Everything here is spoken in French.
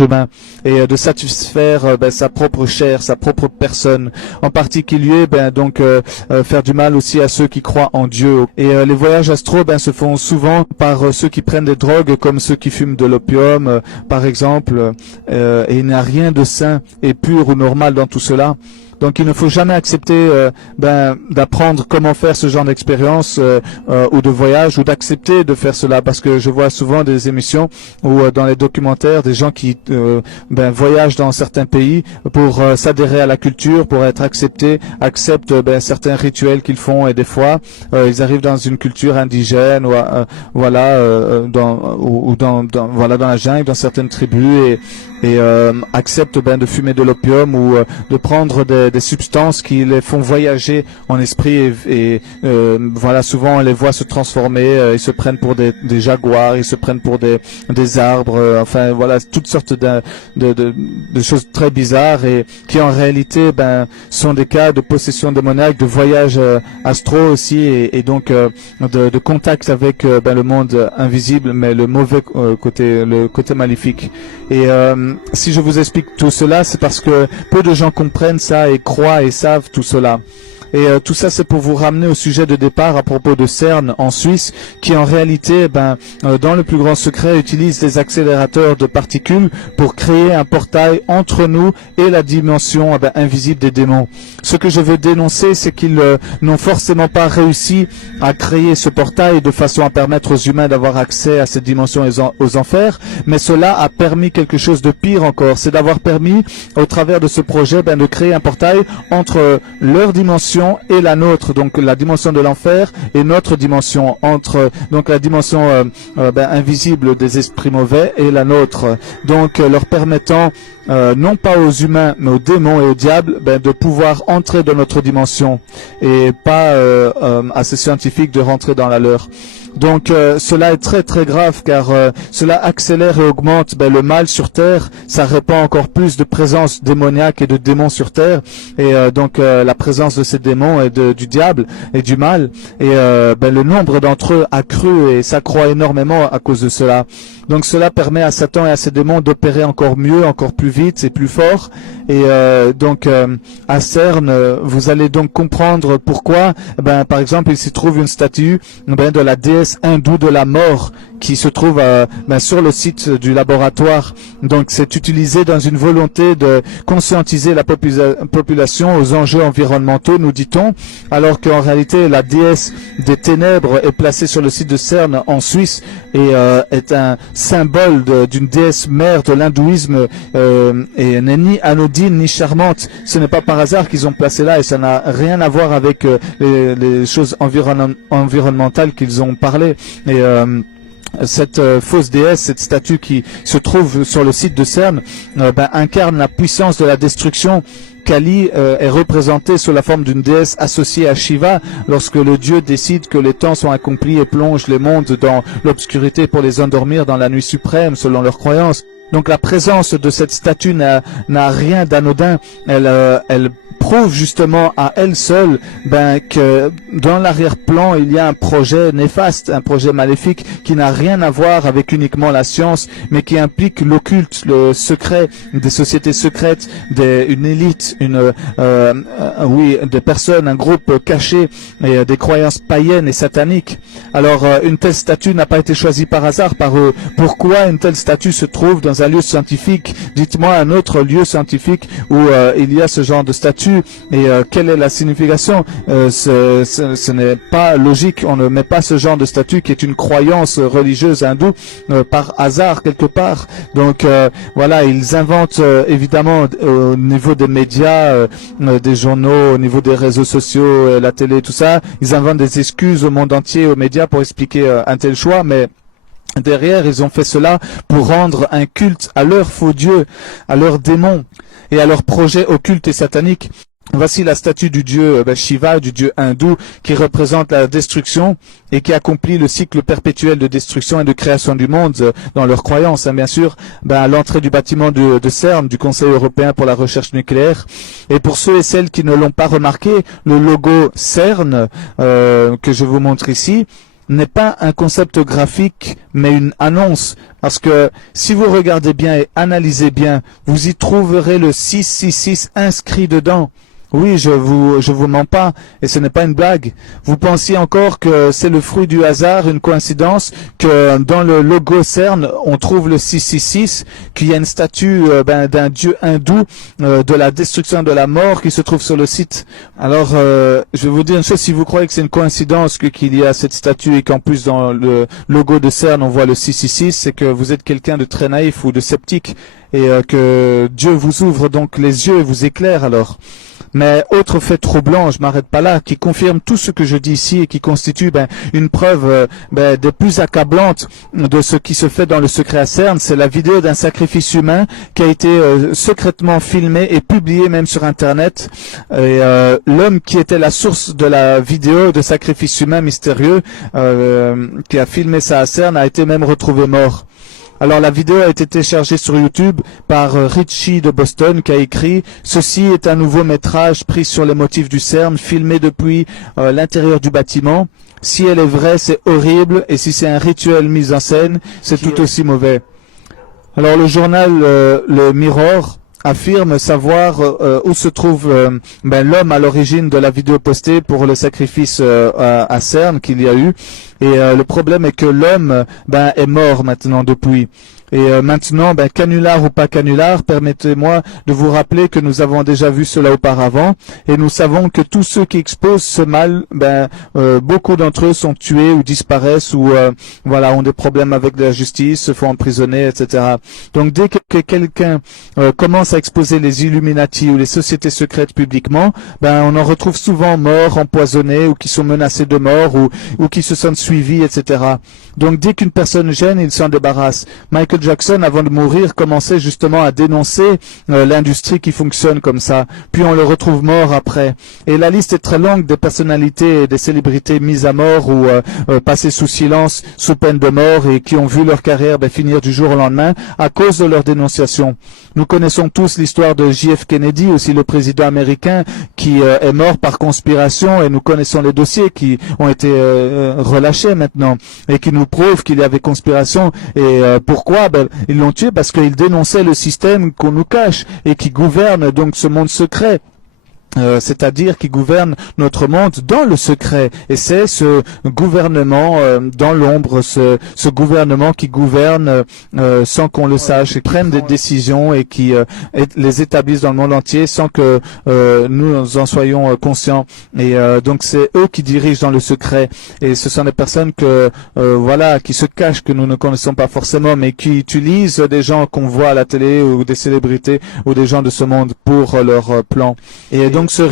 humain et de satisfaire sa propre chair, sa propre personne, en particulier faire du mal aussi à ceux qui croient en Dieu. Et les voyages astraux se font souvent par ceux qui prennent des drogues, comme ceux qui fument de l'opium par exemple, et il n'y a rien de sain et pur ou normal dans tout cela. Donc il ne faut jamais accepter d'apprendre comment faire ce genre d'expérience ou de voyage, ou d'accepter de faire cela, parce que je vois souvent des émissions ou dans les documentaires des gens qui voyagent dans certains pays pour s'adhérer à la culture, pour être acceptés, acceptent certains rituels qu'ils font, et des fois ils arrivent dans une culture indigène ou dans la jungle, dans certaines tribus, et acceptent de fumer de l'opium ou de prendre des substances qui les font voyager en esprit, et souvent on les voit se transformer, ils se prennent pour des jaguars, ils se prennent pour des arbres, toutes sortes de choses très bizarres, et qui en réalité sont des cas de possession démoniaque, de voyage astro aussi, et donc de contact avec le monde invisible, mais le mauvais côté, le côté maléfique. Et si je vous explique tout cela, c'est parce que peu de gens comprennent ça et croient et savent tout cela. Et tout ça, c'est pour vous ramener au sujet de départ à propos de CERN en Suisse, qui en réalité, dans le plus grand secret, utilise des accélérateurs de particules pour créer un portail entre nous et la dimension invisible des démons. Ce que je veux dénoncer, c'est qu'ils n'ont forcément pas réussi à créer ce portail de façon à permettre aux humains d'avoir accès à cette dimension aux enfers, mais cela a permis quelque chose de pire encore, c'est d'avoir permis, au travers de ce projet, de créer un portail entre leur dimension et la nôtre, donc la dimension de l'enfer, et notre dimension, entre donc la dimension invisible des esprits mauvais et la nôtre, donc leur permettant non pas aux humains mais aux démons et aux diables de pouvoir entrer dans notre dimension, et pas à ces scientifiques de rentrer dans la leur. Donc cela est très très grave, car cela accélère et augmente le mal sur terre, ça répand encore plus de présence démoniaque et de démons sur terre, et la présence de ces démons et du diable et du mal, et le nombre d'entre eux a cru et s'accroît énormément à cause de cela. Donc cela permet à Satan et à ses démons d'opérer encore mieux, encore plus vite et plus fort. Et à CERN, vous allez donc comprendre pourquoi, par exemple, il s'y trouve une statue de la déesse hindoue de la mort, qui se trouve sur le site du laboratoire. Donc c'est utilisé dans une volonté de conscientiser la population aux enjeux environnementaux, nous dit-on, alors qu'en réalité la déesse des ténèbres est placée sur le site de CERN en Suisse, et est un symbole d'une déesse mère de l'hindouisme, et n'est ni anodine ni charmante. Ce n'est pas par hasard qu'ils ont placé là, et ça n'a rien à voir avec les choses environnementales qu'ils ont parlé. Et cette fausse déesse, cette statue qui se trouve sur le site de CERN, incarne la puissance de la destruction. Kali est représentée sous la forme d'une déesse associée à Shiva, lorsque le dieu décide que les temps sont accomplis et plonge les mondes dans l'obscurité pour les endormir dans la nuit suprême, selon leurs croyances. Donc la présence de cette statue n'a rien d'anodin. Elle prouve justement à elle seule que dans l'arrière-plan il y a un projet néfaste, un projet maléfique qui n'a rien à voir avec uniquement la science, mais qui implique l'occulte, le secret, des sociétés secrètes, une élite, des personnes, un groupe caché, et des croyances païennes et sataniques. Alors une telle statue n'a pas été choisie par hasard par eux. Pourquoi une telle statue se trouve dans un lieu scientifique? Dites-moi un autre lieu scientifique où il y a ce genre de statue, et quelle est la signification? Ce n'est pas logique. On ne met pas ce genre de statue, qui est une croyance religieuse hindoue, par hasard quelque part. Donc ils inventent évidemment au niveau des médias, des journaux, au niveau des réseaux sociaux, la télé, tout ça, ils inventent des excuses au monde entier, aux médias, pour expliquer un tel choix, mais derrière, ils ont fait cela pour rendre un culte à leurs faux dieux, à leurs démons et à leurs projets occultes et sataniques. Voici la statue du dieu Shiva, du dieu hindou, qui représente la destruction et qui accomplit le cycle perpétuel de destruction et de création du monde dans leurs croyances, bien sûr, à l'entrée du bâtiment de CERN, du Conseil européen pour la recherche nucléaire. Et pour ceux et celles qui ne l'ont pas remarqué, le logo CERN que je vous montre ici n'est pas un concept graphique, mais une annonce. Parce que si vous regardez bien et analysez bien, vous y trouverez le 666 inscrit dedans. Oui, je vous mens pas, et ce n'est pas une blague. Vous pensiez encore que c'est le fruit du hasard, une coïncidence, que dans le logo CERN, on trouve le 666, qu'il y a une statue d'un dieu hindou de la destruction de la mort qui se trouve sur le site. Alors, je vais vous dire une chose, si vous croyez que c'est une coïncidence qu'il y a cette statue et qu'en plus dans le logo de CERN, on voit le 666, c'est que vous êtes quelqu'un de très naïf ou de sceptique, et que Dieu vous ouvre donc les yeux et vous éclaire alors. Mais autre fait troublant, je m'arrête pas là, qui confirme tout ce que je dis ici et qui constitue une preuve des plus accablantes de ce qui se fait dans le secret à CERN, c'est la vidéo d'un sacrifice humain qui a été secrètement filmé et publié même sur Internet. Et l'homme qui était la source de la vidéo de sacrifice humain mystérieux, qui a filmé ça à CERN, a été même retrouvé mort. Alors la vidéo a été téléchargée sur YouTube par Richie de Boston qui a écrit « Ceci est un nouveau métrage pris sur les motifs du CERN, filmé depuis l'intérieur du bâtiment. Si elle est vraie, c'est horrible, et si c'est un rituel mis en scène, c'est tout aussi mauvais. » Alors le journal Le Mirror affirme savoir où se trouve l'homme à l'origine de la vidéo postée pour le sacrifice à CERN qu'il y a eu. Et le problème est que l'homme est mort maintenant depuis. Et maintenant, canular ou pas canular, permettez-moi de vous rappeler que nous avons déjà vu cela auparavant, et nous savons que tous ceux qui exposent ce mal, beaucoup d'entre eux sont tués ou disparaissent ou ont des problèmes avec la justice, se font emprisonner, etc. Donc dès que quelqu'un commence à exposer les Illuminati ou les sociétés secrètes publiquement, on en retrouve souvent morts, empoisonnés, ou qui sont menacés de mort, ou qui se sentent suivis, etc. Donc dès qu'une personne gêne, il s'en débarrasse. Michael Jackson, avant de mourir, commençait justement à dénoncer l'industrie qui fonctionne comme ça. Puis on le retrouve mort après. Et la liste est très longue des personnalités et des célébrités mises à mort ou passées sous silence, sous peine de mort, et qui ont vu leur carrière finir du jour au lendemain à cause de leur dénonciation. Nous connaissons tous l'histoire de J.F. Kennedy, aussi le président américain, qui est mort par conspiration, et nous connaissons les dossiers qui ont été relâchés maintenant, et qui nous prouvent qu'il y avait conspiration. Et pourquoi ils l'ont tué parce qu'il dénonçait le système qu'on nous cache et qui gouverne donc ce monde secret. C'est-à-dire qui gouverne notre monde dans le secret, et c'est ce gouvernement dans l'ombre, ce gouvernement qui gouverne sans qu'on le sache, et prenne des décisions et qui les établissent dans le monde entier sans que nous en soyons conscients. Et donc c'est eux qui dirigent dans le secret, et ce sont des personnes qui se cachent, que nous ne connaissons pas forcément, mais qui utilisent des gens qu'on voit à la télé ou des célébrités ou des gens de ce monde pour leur plan. Et donc ce